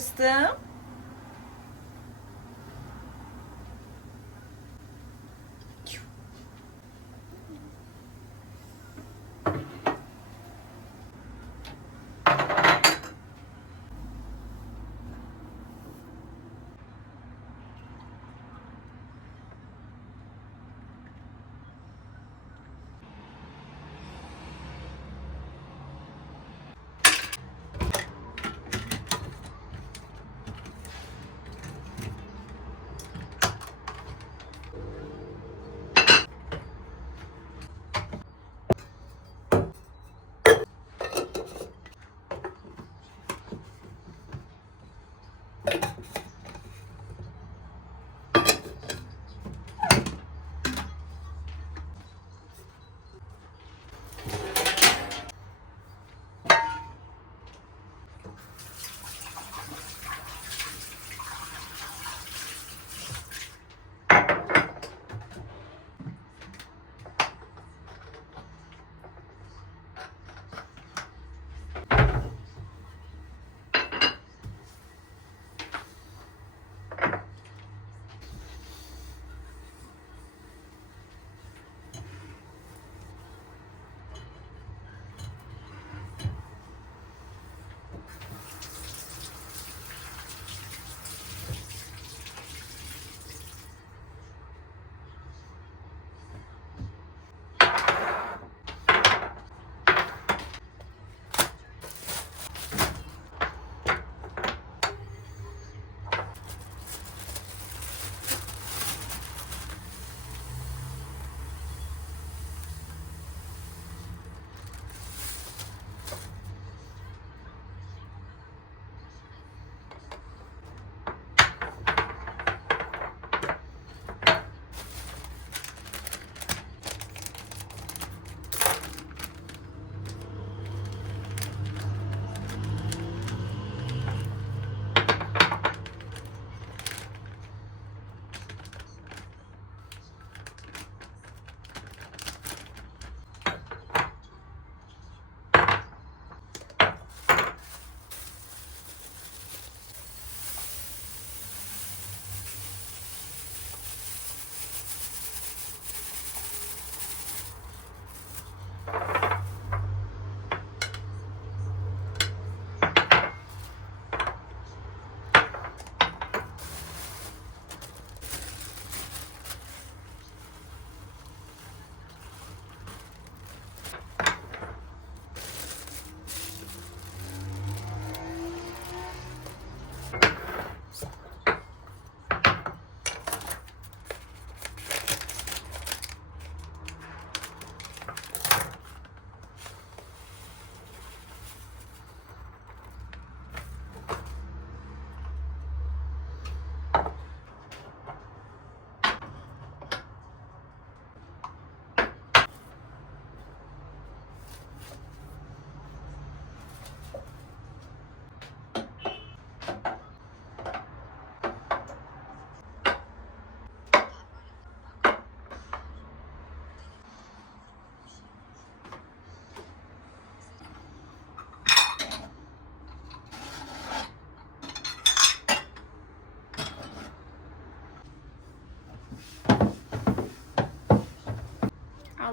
Fıstığım.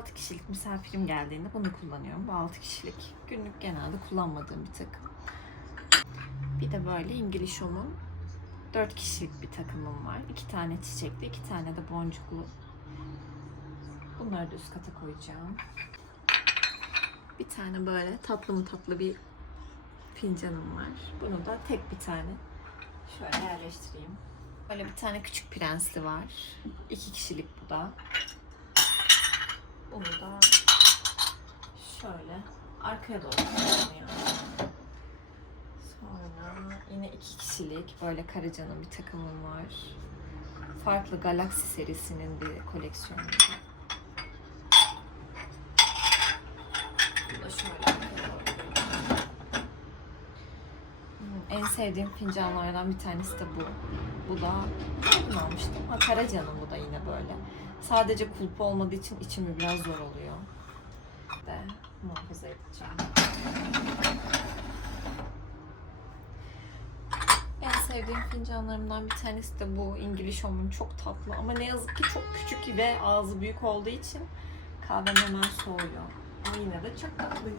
Altı kişilik misafirim geldiğinde bunu kullanıyorum. Bu 6 kişilik. Günlük genelde kullanmadığım bir takım. Bir de böyle İngiliz Home'un 4 kişilik bir takımım var. 2 tane çiçekli, 2 tane de boncuklu. Bunları da üst kata koyacağım. Bir tane böyle tatlı mı tatlı bir fincanım var. Bunu da tek bir tane şöyle yerleştireyim. Böyle bir tane küçük prensli var. 2 kişilik bu da. Bunu da şöyle arkaya doğru. Sonra yine iki kişilik böyle Karaca'nın bir takımım var. Farklı Galaxy serisinin bir koleksiyonu. Hmm, En sevdiğim fincanlardan bir tanesi de bu. Bu da almıştım. Ha, Karaca'nın bu da yine böyle. Sadece kulpu olmadığı için içimi biraz zor oluyor. De muhafaza edeceğim. sevdiğim fincanlarımdan bir tanesi de bu İngiliz Home'un çok tatlı ama ne yazık ki çok küçük ve ağzı büyük olduğu için kahvem hemen soğuyor. Ama yine de çok tatlı.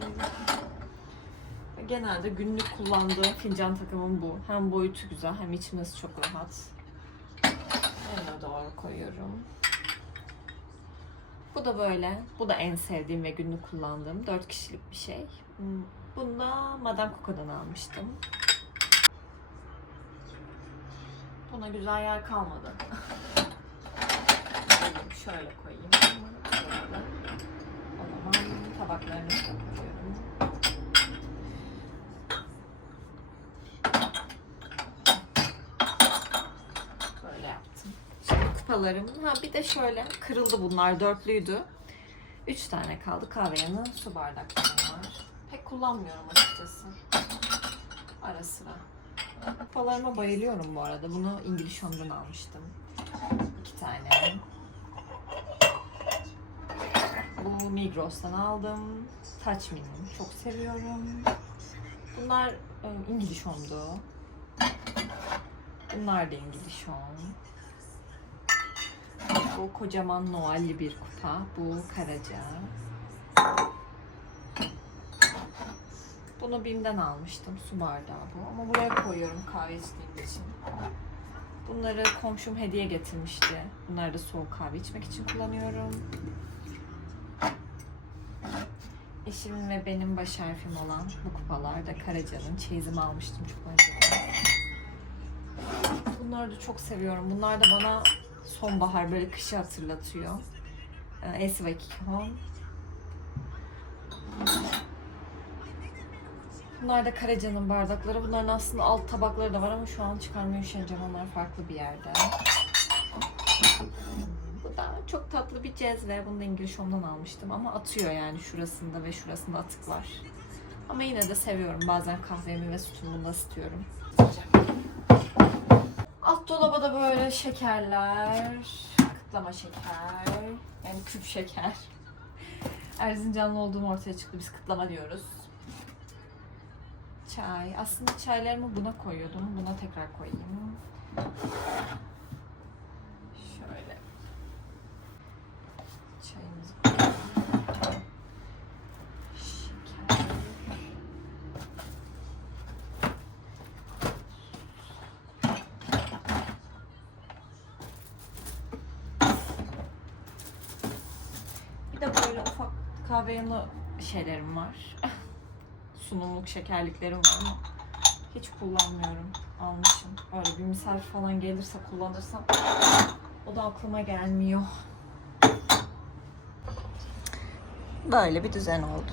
Ve Genelde günlük kullandığım fincan takımım bu. Hem boyutu güzel hem içmesi çok rahat. Öne doğru koyuyorum. Bu da böyle. Bu da en sevdiğim ve günlük kullandığım 4 kişilik bir şey. Hmm, Bunu da Madame Coco'dan almıştım. Buna güzel yer kalmadı. Şöyle koyayım. O zaman tabaklarını koyuyorum. Böyle yaptım. Şimdi kupalarım. Ha bir de şöyle kırıldı bunlar dörtlüydü. Üç tane kaldı. Kahve yanı su bardaklarım var. Pek kullanmıyorum açıkçası. Ara sıra. Kupalarıma bayılıyorum bu arada. Bunu İngiliz Home'dan almıştım. İki tane. Bu Migros'tan aldım. Touch Me'nin çok seviyorum. Bunlar e, İngiliz Home'du. Bunlar da İngiliz Home. Bu kocaman Noel'li bir kupa. Bu Karaca. Bunu BİM'den almıştım. Su bardağı bu. Ama buraya koyuyorum kahve içtiğim için. Bunları komşum hediye getirmişti. Bunları da soğuk kahve içmek için kullanıyorum. Eşimin ve benim baş harfim olan bu kupalar da Karaca'nın çeyizimi almıştım çok önceden. Bunları da çok seviyorum. Bunlar da bana sonbahar böyle kışı hatırlatıyor. Ee, Esvaki Home. Bunlar da Karaca'nın bardakları. Bunların aslında alt tabakları da var ama şu an çıkarmaya üşeneceğim. Onlar farklı bir yerde. Bu da çok tatlı bir cezve. Bunu da İngiliz Home'dan almıştım ama atıyor yani şurasında ve şurasında atık var. Ama yine de seviyorum. Bazen kahvemi ve sütümü bunda ısıtıyorum. Dolaba da böyle şekerler, kıtlama şeker, yani küp şeker. Erzincanlı olduğum ortaya çıktı. Biz kıtlama diyoruz. Çay. Aslında çaylarımı buna koyuyordum. Buna tekrar koyayım. Şöyle. Çayımızı koyalım. Şeker. Bir de böyle ufak kahve yanı şeylerim var. Sunumluk şekerliklerim var ama hiç kullanmıyorum. Almışım. Öyle bir misafir falan gelirse kullanırsam o da aklıma gelmiyor. Böyle bir düzen oldu.